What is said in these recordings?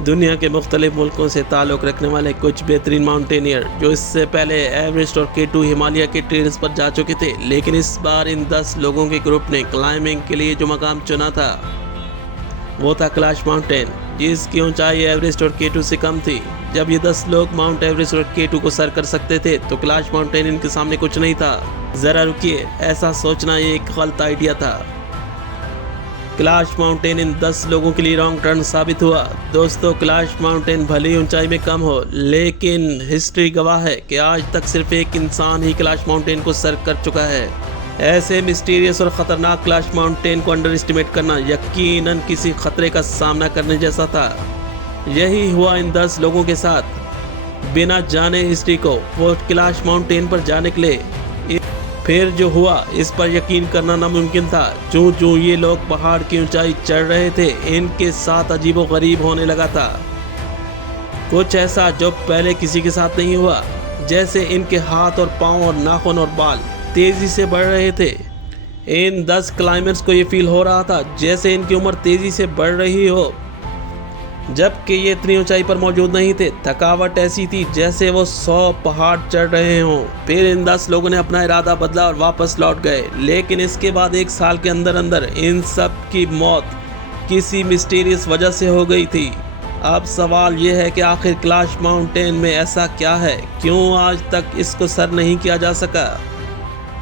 दुनिया के मुख्तलिफ मुल्कों से ताल्लुक़ रखने वाले कुछ बेहतरीन माउंटेनियर जो इससे पहले एवरेस्ट और K2 हिमालय के ट्रेल्स पर जा चुके थे, लेकिन इस बार इन 10 लोगों के ग्रुप ने क्लाइंबिंग के लिए जो मकाम चुना था वो था कैलाश माउंटेन, जिसकी ऊंचाई एवरेस्ट और K2 से कम थी। जब ये 10 लोग माउंट एवरेस्ट और K2 को सर कर सकते थे तो कैलाश माउंटेन इनके सामने कुछ नहीं था। ज़रा रुकिए, ऐसा सोचना ये एक गलत आइडिया था। कैलाश माउंटेन इन 10 लोगों के लिए रॉन्ग टर्न साबित हुआ। दोस्तों, कैलाश माउंटेन भले ही ऊंचाई में कम हो, लेकिन हिस्ट्री गवाह है कि आज तक सिर्फ एक इंसान ही कैलाश माउंटेन को सर कर चुका है। ऐसे मिस्टीरियस और ख़तरनाक कैलाश माउंटेन को अंडर एस्टिमेट करना यकीनन किसी खतरे का सामना करने जैसा था। यही हुआ इन 10 लोगों के साथ। बिना जाने हिस्ट्री को वो कैलाश माउंटेन पर जा निकले। फिर जो हुआ इस पर यकीन करना नामुमकिन था। जो ये लोग पहाड़ की ऊंचाई चढ़ रहे थे, इनके साथ अजीबोगरीब होने लगा था। कुछ ऐसा जो पहले किसी के साथ नहीं हुआ, जैसे इनके हाथ और पाँव और नाखून और बाल तेज़ी से बढ़ रहे थे। इन 10 क्लाइंबर्स को ये फील हो रहा था जैसे इनकी उम्र तेज़ी से बढ़ रही हो, जबकि ये इतनी ऊंचाई पर मौजूद नहीं थे। थकावट ऐसी थी जैसे वो 100 पहाड़ चढ़ रहे हों। फिर इन 10 लोगों ने अपना इरादा बदला और वापस लौट गए, लेकिन इसके बाद 1 साल के अंदर अंदर इन सब की मौत किसी मिस्टीरियस वजह से हो गई थी। अब सवाल ये है कि आखिर कैलाश माउंटेन में ऐसा क्या है, क्यों आज तक इसको सर नहीं किया जा सका।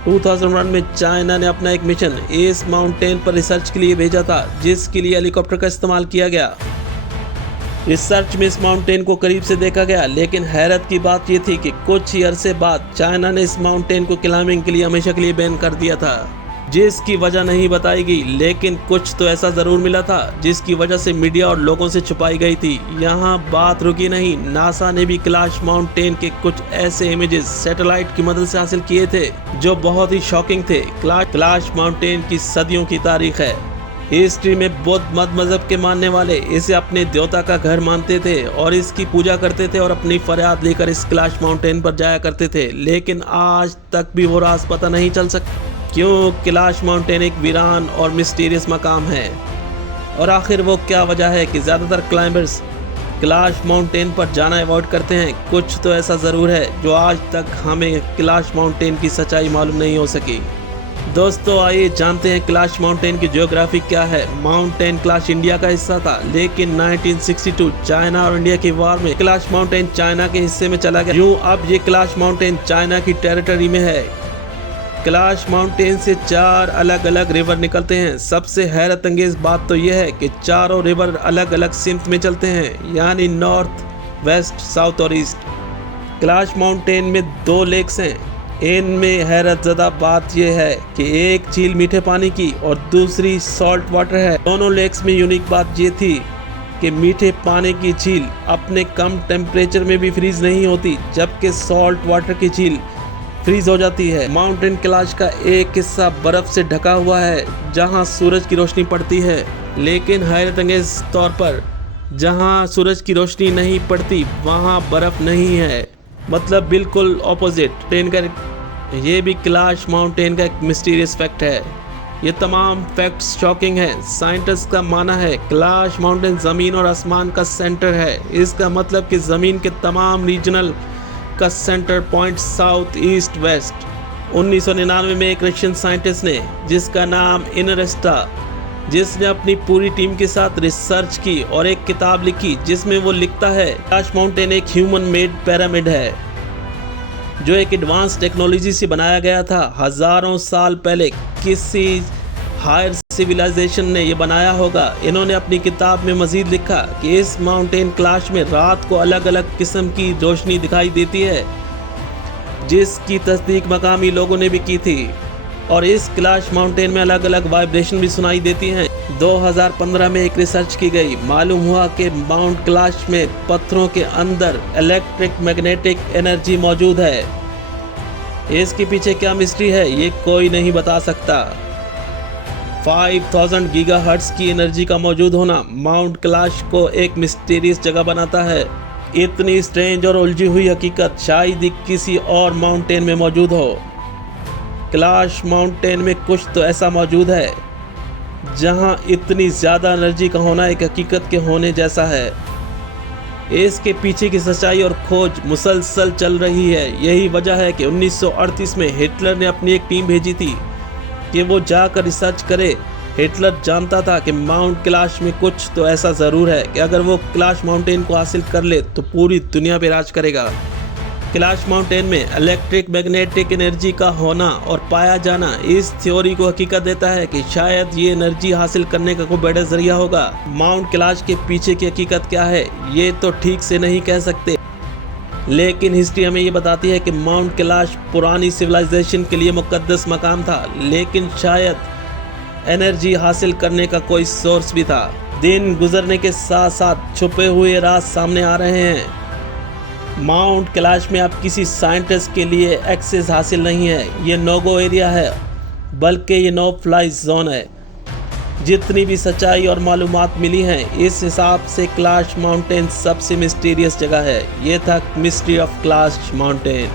2001 में चाइना ने अपना एक मिशन इस माउंटेन पर रिसर्च के लिए भेजा था, जिसके लिए हेलीकॉप्टर का इस्तेमाल किया गया। रिसर्च में इस माउंटेन को करीब से देखा गया, लेकिन हैरत की बात यह थी कि कुछ ही अरसे बाद चाइना ने इस माउंटेन को क्लाइंबिंग के लिए हमेशा के लिए बैन कर दिया था, जिसकी वजह नहीं बताई गई। लेकिन कुछ तो ऐसा ज़रूर मिला था जिसकी वजह से मीडिया और लोगों से छुपाई गई थी। यहाँ बात रुकी नहीं, नासा ने भी कैलाश माउंटेन के कुछ ऐसे इमेजेस सैटेलाइट की मदद से हासिल किए थे जो बहुत ही शॉकिंग थे। कैलाश माउंटेन की सदियों की तारीख है। हिस्ट्री में बौद्ध मजहब के मानने वाले इसे अपने देवता का घर मानते थे और इसकी पूजा करते थे और अपनी फरियाद लेकर इस कैलाश माउंटेन पर जाया करते थे। लेकिन आज तक भी वो राज पता नहीं चल सका क्यों कैलाश माउंटेन एक वीरान और मिस्टीरियस मकाम है, और आखिर वो क्या वजह है कि ज़्यादातर क्लाइंबर्स कैलाश माउंटेन पर जाना अवॉइड करते हैं। कुछ तो ऐसा ज़रूर है जो आज तक हमें कैलाश माउंटेन की सच्चाई मालूम नहीं हो सकी। दोस्तों, आइए जानते हैं कैलाश माउंटेन की ज्योग्राफी क्या है। माउंटेन कैलाश इंडिया का हिस्सा था, लेकिन 1962 चाइना और इंडिया की वार में कैलाश माउंटेन चाइना के हिस्से में चला गया। यूं अब ये कैलाश माउंटेन चाइना की टेरिटरी में है। कैलाश माउंटेन से 4 अलग अलग रिवर निकलते हैं। सबसे हैरत अंगेज बात तो यह है कि चारों रिवर अलग अलग सिमत में चलते हैं, यानी नॉर्थ, वेस्ट, साउथ और ईस्ट। कैलाश माउंटेन में 2 लेक्स हैं। इनमें हैरत ज़दा बात यह है कि एक झील मीठे पानी की और दूसरी सॉल्ट वाटर है। दोनों लेक्स में यूनिक बात ये थी कि मीठे पानी की झील अपने कम टेम्परेचर में भी फ्रीज नहीं होती, जबकि सॉल्ट वाटर की झील फ्रीज हो जाती है। माउंटेन कैलाश का एक हिस्सा बर्फ़ से ढका हुआ है जहां सूरज की रोशनी पड़ती है, लेकिन हैरत अंगेज तौर पर जहां सूरज की रोशनी नहीं पड़ती वहां बर्फ़ नहीं है, मतलब बिल्कुल ऑपोजिट। ये भी कैलाश माउंटेन का एक मिस्टीरियस फैक्ट है। ये तमाम फैक्ट्स शॉकिंग हैं। साइंटिस्ट का मानना है कैलाश माउंटेन ज़मीन और आसमान का सेंटर है। इसका मतलब कि ज़मीन के तमाम रीजनल का centre point south, east, west. 1999 में एक रशियन साइंटिस्ट ने, जिसका नाम इनरेस्टा, जिसने अपनी पूरी टीम के साथ रिसर्च की और एक किताब लिखी जिसमें वो लिखता है कैलाश माउंटेन एक ह्यूमन मेड पिरामिड है जो एक एडवांस टेक्नोलॉजी से बनाया गया था। हज़ारों साल पहले किसी हायर सिविलाइजेशन ने ये बनाया होगा। इन्होंने अपनी किताब में मज़ीद लिखा कि इस माउंटेन कैलाश में रात को अलग अलग किस्म की रोशनी दिखाई देती है, जिसकी तस्दीक मकामी लोगों ने भी की थी, और इस कैलाश माउंटेन में अलग अलग वाइब्रेशन भी सुनाई देती हैं। 2015 में एक रिसर्च की गई, मालूम हुआ कि माउंट कैलाश में पत्थरों के अंदर इलेक्ट्रिक मैग्नेटिक एनर्जी मौजूद है। इसके पीछे क्या मिस्ट्री है ये कोई नहीं बता सकता। 5000 गीगाहर्ट्ज़ की एनर्जी का मौजूद होना माउंट कैलाश को एक मिस्टीरियस जगह बनाता है। इतनी स्ट्रेंज और उलझी हुई हकीकत शायद ही किसी और माउंटेन में मौजूद हो। कैलाश माउंटेन में कुछ तो ऐसा मौजूद है जहां इतनी ज़्यादा एनर्जी का होना एक हकीकत के होने जैसा है। इसके पीछे की सच्चाई और खोज मुसलसल चल रही है। यही वजह है कि 1938 में हिटलर ने अपनी एक टीम भेजी थी कि वो जाकर रिसर्च करे। हिटलर जानता था कि माउंट कैलाश में कुछ तो ऐसा ज़रूर है कि अगर वो कैलाश माउंटेन को हासिल कर ले तो पूरी दुनिया पे राज करेगा। कैलाश माउंटेन में इलेक्ट्रिक मैग्नेटिक एनर्जी का होना और पाया जाना इस थ्योरी को हकीकत देता है कि शायद ये एनर्जी हासिल करने का कोई बेटर जरिया होगा। माउंट कैलाश के पीछे की हकीकत क्या है ये तो ठीक से नहीं कह सकते, लेकिन हिस्ट्री हमें ये बताती है कि माउंट कैलाश पुरानी सिविलाइजेशन के लिए मुकद्दस मकाम था, लेकिन शायद एनर्जी हासिल करने का कोई सोर्स भी था। दिन गुजरने के साथ साथ छुपे हुए राज सामने आ रहे हैं। माउंट कैलाश में अब किसी साइंटिस्ट के लिए एक्सेस हासिल नहीं है। ये नो गो एरिया है, बल्कि ये नो फ्लाई जोन है। जितनी भी सच्चाई और मालूमात मिली हैं, इस हिसाब से कैलाश माउंटेन सबसे मिस्टीरियस जगह है। ये था मिस्ट्री ऑफ कैलाश माउंटेन।